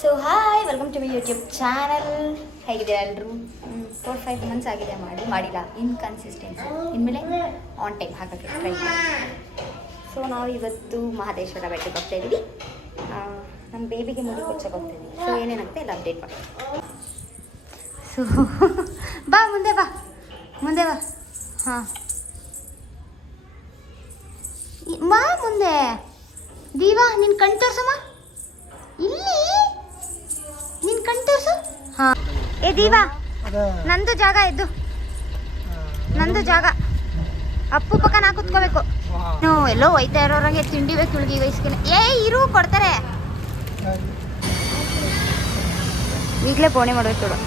So hi, welcome to my YouTube channel. ಹೇಗಿದ್ದೀರಾ ಎಲ್ಲರೂ? 4-5 months ಆಗಿದೆ ಮಾಡಿಲ್ಲ. ಇನ್ಕನ್ಸಿಸ್ಟೆನ್ಸಿ ಇನ್ಮೇಲೆ ಆನ್ ಟೈಮ್ ಹಾಕೋಕ್ಕೆ ಟ್ರೈ ಮಾಡಿ. ಸೊ ನಾವು ಇವತ್ತು ಮಹದೇಶ್ವರ ಬೆಟ್ಟಕ್ಕೆ ಹೋಗ್ತಾ ಇದ್ದೀವಿ. ನಮ್ಮ ಬೇಬಿಗೆ ಮುಡಿ ಕೊಚ್ಚಕ್ಕೆ ಹೋಗ್ತಾಯಿದ್ದೀವಿ. ಸೊ ಏನೇನಾಗುತ್ತೆ ಎಲ್ಲ ಅಪ್ಡೇಟ್ ಮಾಡಿ. ಸೊ ಬಾ ಮುಂದೆ ಬಾ ಹಾಂ ಮಾ ಮುಂದೆ ದೀವಾ ನಿನ್ನ ಕಣ್ ತೋರ್ಸಮ್ಮ. ಇಲ್ಲಿ ನಿನ್ನ ಕಣ್ ತೋರ್ಸು. ಹಾಂ ಏ ದೀವಾ, ನಂದು ಜಾಗ ಇದ್ದು, ನಂದು ಜಾಗ. ಅಪ್ಪು ಪಕ್ಕ ನಾ ಕುತ್ಕೋಬೇಕು. ನೀವು ಎಲ್ಲೋ ಒಯ್ತಾ ಇರೋರಂಗೆ ತಿಂಡಿ ಬೇಕು ಇಳ್ಗಿ ವಯಸ್ಸಿಗೆ. ಇರು ಕೊಡ್ತಾರೆ. ಈಗಲೇ ಫೋನೇ ಮಾಡ್ಬೇಕು ನೋಡು.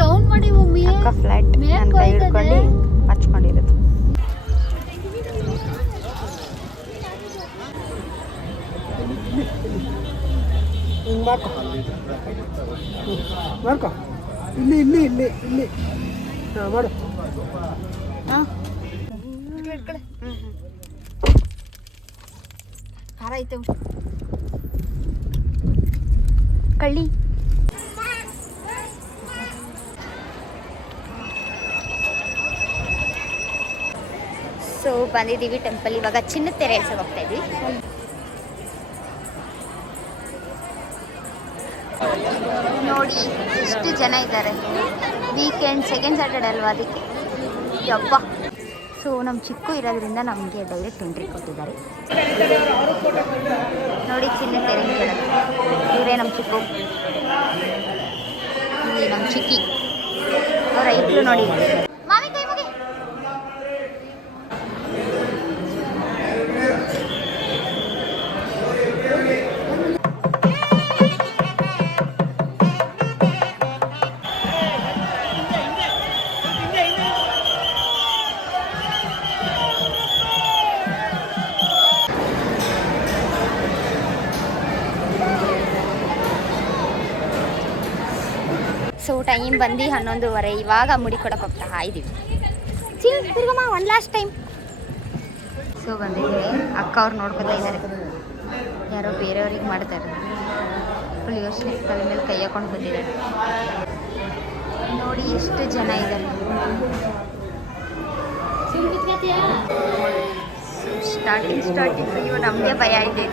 ಡೌನ್ ಮಾಡಿ ಅಕ್ಕ ಫ್ಲಾಟ್ ನನ್ನ ಕೈ ಹಿಡ್ಕೊಂಡು ಹಚ್ಕೊಂಡಿರೋದು. ಮಾಡ್ಕೊ ಇಲ್ಲಿ ಇಲ್ಲಿ ಇಲ್ಲಿ ಇಲ್ಲಿ ಮಾಡು. ಖಾರ ಐತೆ ಕಳ್ಳಿ. ಸೊ ಬಂದಿದ್ದೀವಿ ಟೆಂಪಲ್. ಇವಾಗ ಚಿನ್ನದ ತೆರೆ ಎಳ್ಸಕ್ಕೆ ಹೋಗ್ತಾ ಇದ್ವಿ. ನೋಡಿ ಎಷ್ಟು ಜನ ಇದ್ದಾರೆ. ವೀಕೆಂಡ್ ಸೆಕೆಂಡ್ ಸ್ಯಾಟರ್ಡೆ ಅಲ್ವಾ, ಅದಕ್ಕೆ ಯಪ್ಪ. ಸೊ ನಮ್ಮ ಚಿಕ್ಕು ಇರೋದ್ರಿಂದ ನಮಗೆ ಡೈರೆಕ್ಟ್ ಎಂಟ್ರಿ ಕೊಟ್ಟಿದ್ದಾರೆ. ನೋಡಿ ಚಿನ್ನದ ತೆರೆ ಕೇಳೋದು. ಇವರೇ ನಮ್ಮ ಚಿಕ್ಕು, ಇಲ್ಲಿ ನಮ್ಮ ಚಿಕ್ಕಿ. ಅವ್ರ ಐಕ್ಳು ನೋಡಿ. ಮಾವಿ ಕೈ ಮುಗಿ. ಸೊ ಟೈಮ್ ಬಂದು 11:30. ಇವಾಗ ಮುಡಿ ಕೊಡಕ್ಕೆ ಹೋಗ್ತಾ ಇದ್ದೀವಿ. ತಿರ್ಗಮ್ಮ ಒನ್ ಲಾಸ್ಟ್ ಟೈಮ್. ಸೊ ಬಂದಿದ್ದೀವಿ. ಅಕ್ಕ ಅವ್ರು ನೋಡ್ಕೊತಾ ಇದ್ದಾರೆ. ಯಾರೋ ಬೇರೆಯವ್ರಿಗೆ ಮಾಡ್ತಾರೆ. ಫುಲ್ ಯೋಚನೆ ತಲೆ ಮೇಲೆ ಕೈ ಹಾಕೊಂಡು ಬಂದಿದ್ದಾರೆ. ನೋಡಿ ಎಷ್ಟು ಜನ ಇದ್ದಾರೆ. ಸ್ಟಾರ್ಟಿಂಗ್ ಇವು ನಮಗೆ ಭಯ ಇದೆ.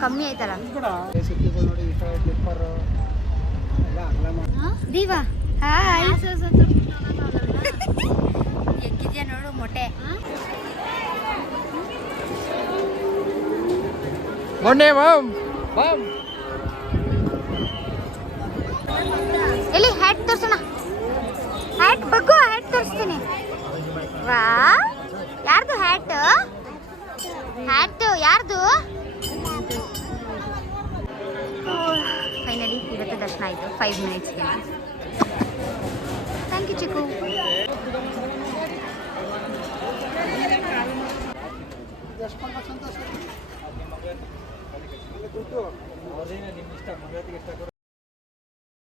ಕಮ್ಮಿ ಆಯ್ತಲ್ಲ. Diva hi. ಹೆಂಗಿದ್ಯಾ ನೋಡು ಮೊಟ್ಟೆ. ಎಲ್ಲಿ ಹ್ಯಾಟ್ ತೋರ್ಸೋಣ. ಹ್ಯಾಟ್ ಬಗ್ಗು, ಹ್ಯಾಟ್ ತೋರಿಸ್ತೀನಿ. ವಾ, ಯಾರ್ದು ಹ್ಯಾಟ್? ಯಾರ್ದು? ಫೈನಲಿ ಇವತ್ತು ದರ್ಶನ ಆಯಿತು. 5 ಮಿನಿಟ್ಸ್ಗೆ. Thank you chikoo. ಸಂತೋಷ